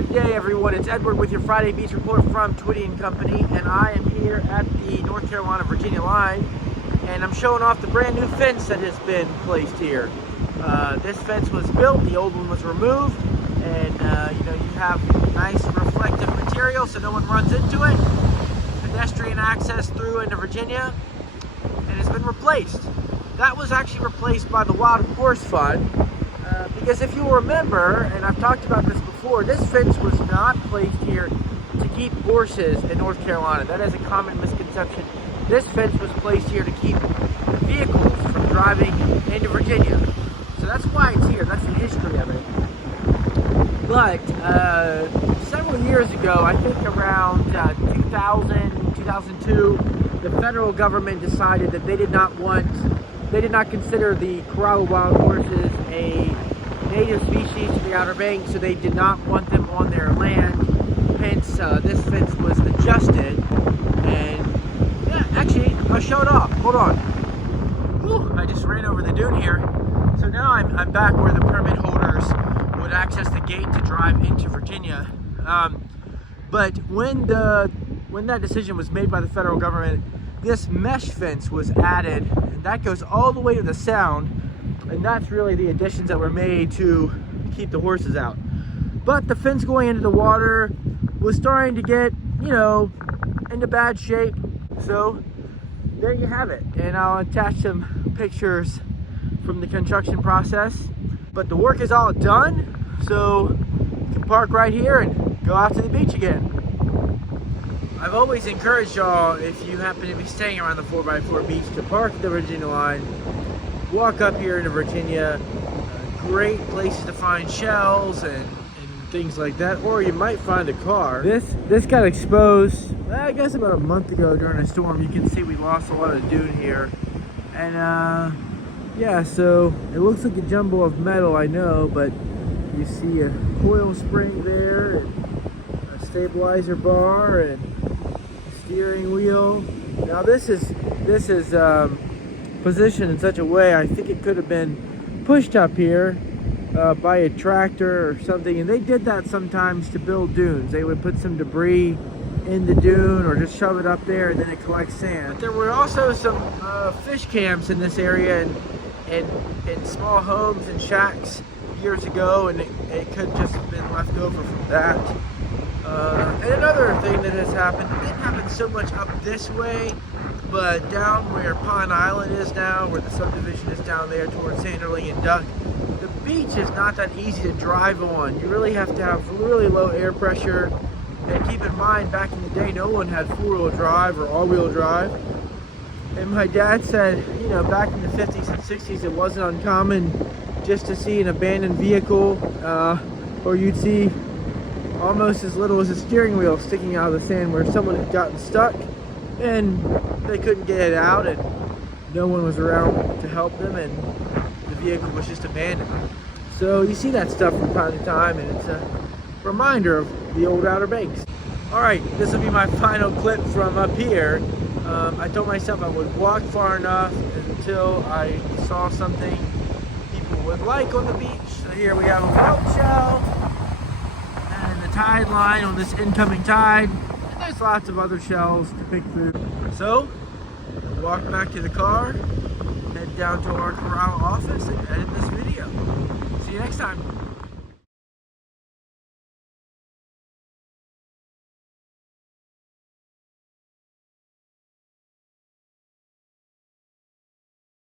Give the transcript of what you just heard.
Good day, everyone. It's Edward with your Friday Beach Report from Twitty & Company, and I am here at the North Carolina-Virginia line, and I'm showing off the brand new fence that has been placed here. This fence was built, the old one was removed, and you have nice reflective material so no one runs into it. Pedestrian access through into Virginia, and it's been replaced. That was actually replaced by the Wild Horse Fund. Because if you remember, and I've talked about this before, this fence was not placed here to keep horses in North Carolina. That is a common misconception. This fence was placed here to keep vehicles from driving into Virginia. So that's why it's here. That's the history of it. But several years ago, I think around 2000, 2002, the federal government decided that they did not consider the Corolla Wild Horses a native species to the Outer Banks, so they did not want them on their land. Hence, this fence was adjusted, and yeah, actually, I'll show it off. Hold on. Whew, I just ran over the dune here. So now I'm back where the permit holders would access the gate to drive into Virginia. But when that decision was made by the federal government, this mesh fence was added, and that goes all the way to the sound. And that's really the additions that were made to keep the horses out. But the fence going into the water was starting to get, into bad shape. So there you have it. And I'll attach some pictures from the construction process. But the work is all done, so you can park right here and go out to the beach again. I've always encouraged y'all, if you happen to be staying around the 4x4 beach, to park at the Virginia line. Walk up here into Virginia, great places to find shells and things like that, or you might find a car. This got exposed, I guess about a month ago during a storm. You can see we lost a lot of dune here. And yeah, so it looks like a jumble of metal, I know, but you see a coil spring there, and a stabilizer bar, and a steering wheel. Now this is positioned in such a way, I think it could have been pushed up here by a tractor or something, and they did that sometimes to build dunes. They would put some debris in the dune or just shove it up there and then it collects sand. But there were also some fish camps in this area and small homes and shacks years ago, and it could just have been left over from that. And another thing that has happened, it didn't happen so much up this way, but down where Pine Island is now, where the subdivision is down there towards Sanderling and Duck, the beach is not that easy to drive on. You really have to have really low air pressure. And keep in mind, back in the day, no one had four-wheel drive or all-wheel drive. And my dad said, back in the 50s and 60s, it wasn't uncommon just to see an abandoned vehicle, or you'd see almost as little as a steering wheel sticking out of the sand where someone had gotten stuck and they couldn't get it out, and no one was around to help them, and the vehicle was just abandoned. So you see that stuff from time to time, and it's a reminder of the old Outer Banks. Alright, this will be my final clip from up here. I told myself I would walk far enough until I saw something people would like on the beach. So here we have a float shell and the tide line on this incoming tide. There's lots of other shells to pick through. So, walk back to the car, head down to our Corolla office, and edit this video. See you next time.